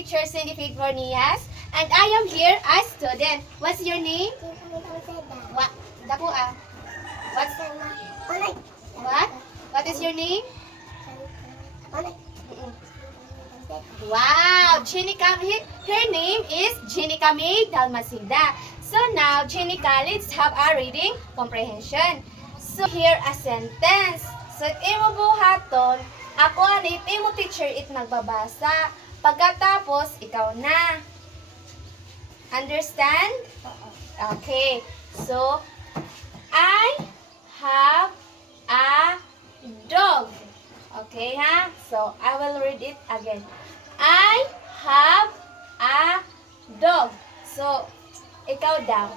teacher Cindy Figornias, and I am here as student. What's your name? What? Dako ah. What's what? What is your name? Wow, Jenica, her name is Jenica May Dalmasida. So now, Jenica, let's have a reading comprehension. So here a sentence. So imo buhaton, ako anit imo teacher it nagbabasa. Pagkatapos, ikaw na. Understand? Okay. So, I have a dog. Okay, ha? So, I will read it again. I have a dog. So, ikaw daw.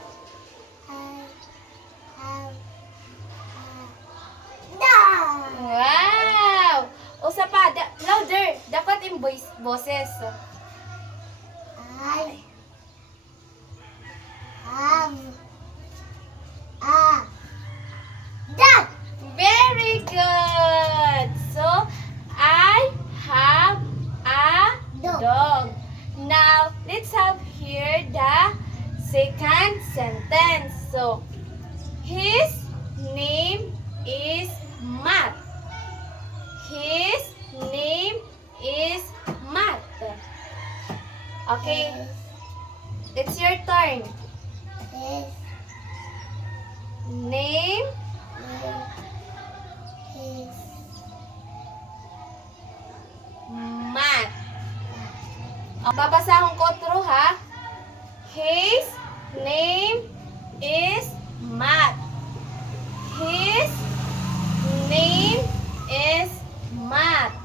Wow! Usa pa, louder. Dapat yung boses. I have a dog. Very good. So, I have a dog. Now, let's have here the second sentence. So, his name is Matt. His name is Matt. Okay, it's your turn. His Name name is Matt. Babasahon ko through ha. His name is Matt. His name is Matt.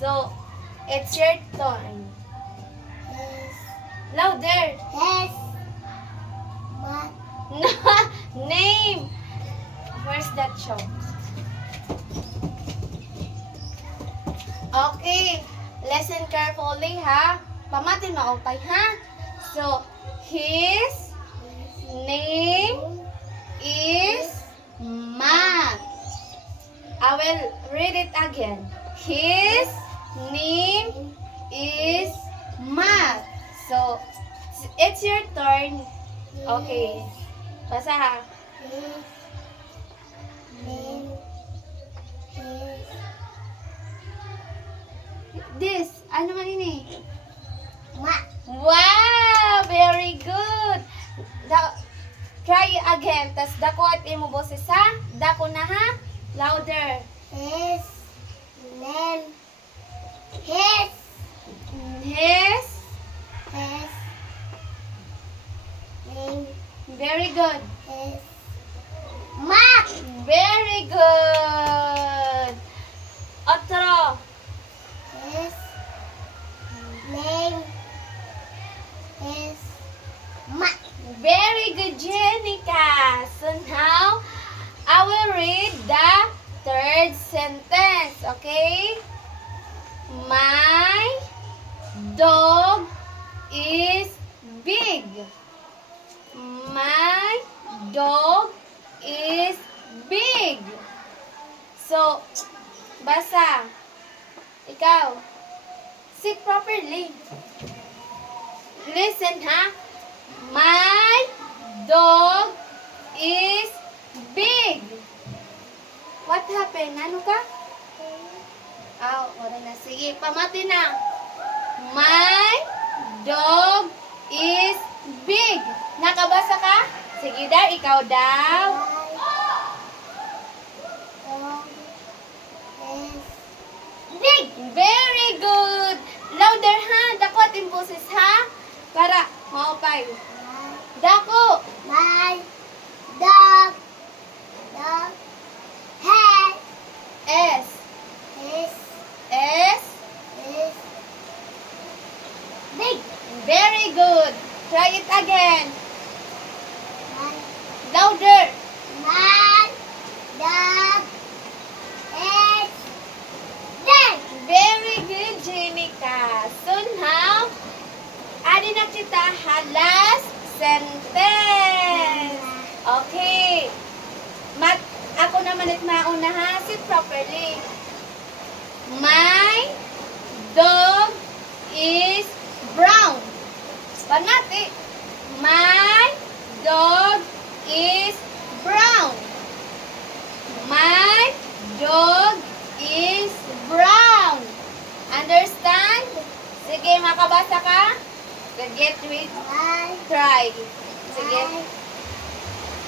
So, it's your turn. his Louder. his Matt. Name. Where's that show? Okay. Listen carefully ha. Pamatin maupay ha. So, his name is Matt. I will read it again. His name is Matt. So, it's your turn. Okay. Basa ha. His name is This. Ano man ini? Matt. Wow! Very good. Try again. Tas dako at imo boses ha. Dako na ha. Louder. His name his His. name Very good. is Matt. Very good. Otro. His name is Matt. Very good, Jenica. So now, I will read the third sentence, okay? My dog is big. My dog is big. So, basa. Ikaw, sit properly. Listen, ha? My dog is big. What happened? Ano ka? Wala na. Sige, pamati na. My dog is big. Nakabasa ka? Sige daw, ikaw daw. Big. Very good. Louder ha. Dako ating boses ha. Para, maupay. Dako. My dog has S. his S. is big. Very good. Try it again. My Louder. my dog is big. Very good, Jenica. So now, adi na kita ha last sentence. Okay. Ako naman at mauna ha. Sit properly. My dog is brown. Panati. My dog is brown. My dog is brown. Understand? Sige, makabasa ka? Get with My try. Sige.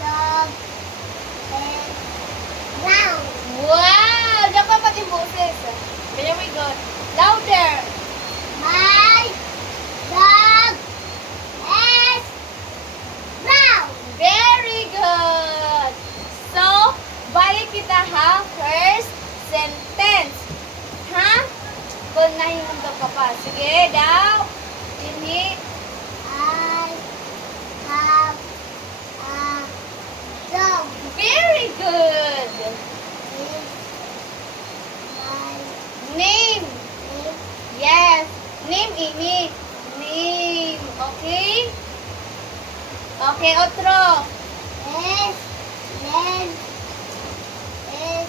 dog is brown. Wow! Dapat pati boses. Very good. Louder. My dog is brown. Very good. So, balik kita ha. First sentence. Ha? Kung nahimundo ka pa. Sige, daw. Ini. I have a dog. Very good. Is my Name. name. Yes. Name ini. Name. Okay? Okay, otro. Is name is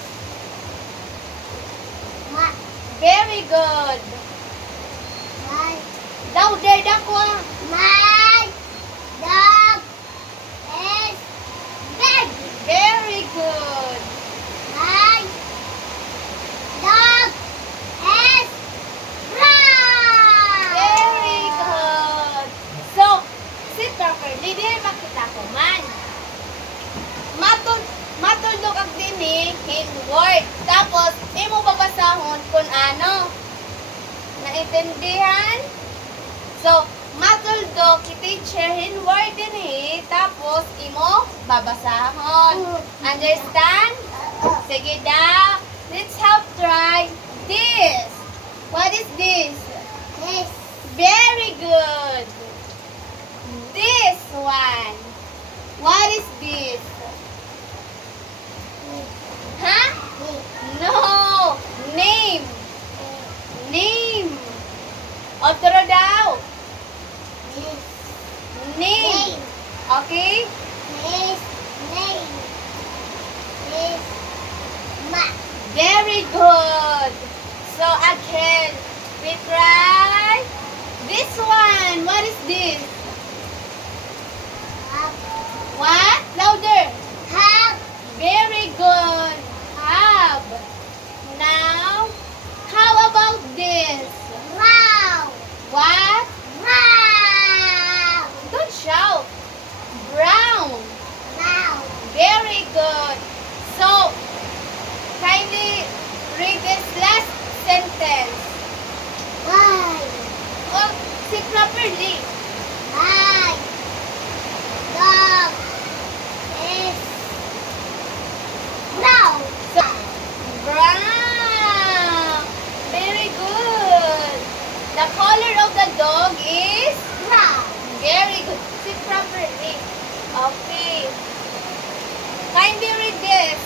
my Very good. my Louder, dakwa. my dog is big. Very good. My dog is brown. Very good. So, sit properly. Dili makita ko man. Matulog ang dini in word. Tapos, imo babasahon kung ano. Naintindihan? So, matulog ki teacher in word din tapos imo babasahon. Understand? Sige daw. Let's have try this. What is this? This Very good. This one. What is this? Huh? No. Name. Name. Otro daw. this Name. name. Okay? His name is my Very good. So again, we try this one. What is this? What? Louder. have Very good. Have. Now, how about this? brown. What? Brown. Don't shout. Brown. Brown. Very good. So, kindly read this last sentence. My Oh, sit properly. my dog is brown. Brown. Very good. The color of the dog is Brown. very good. Sit properly. Okay. Kindly read this.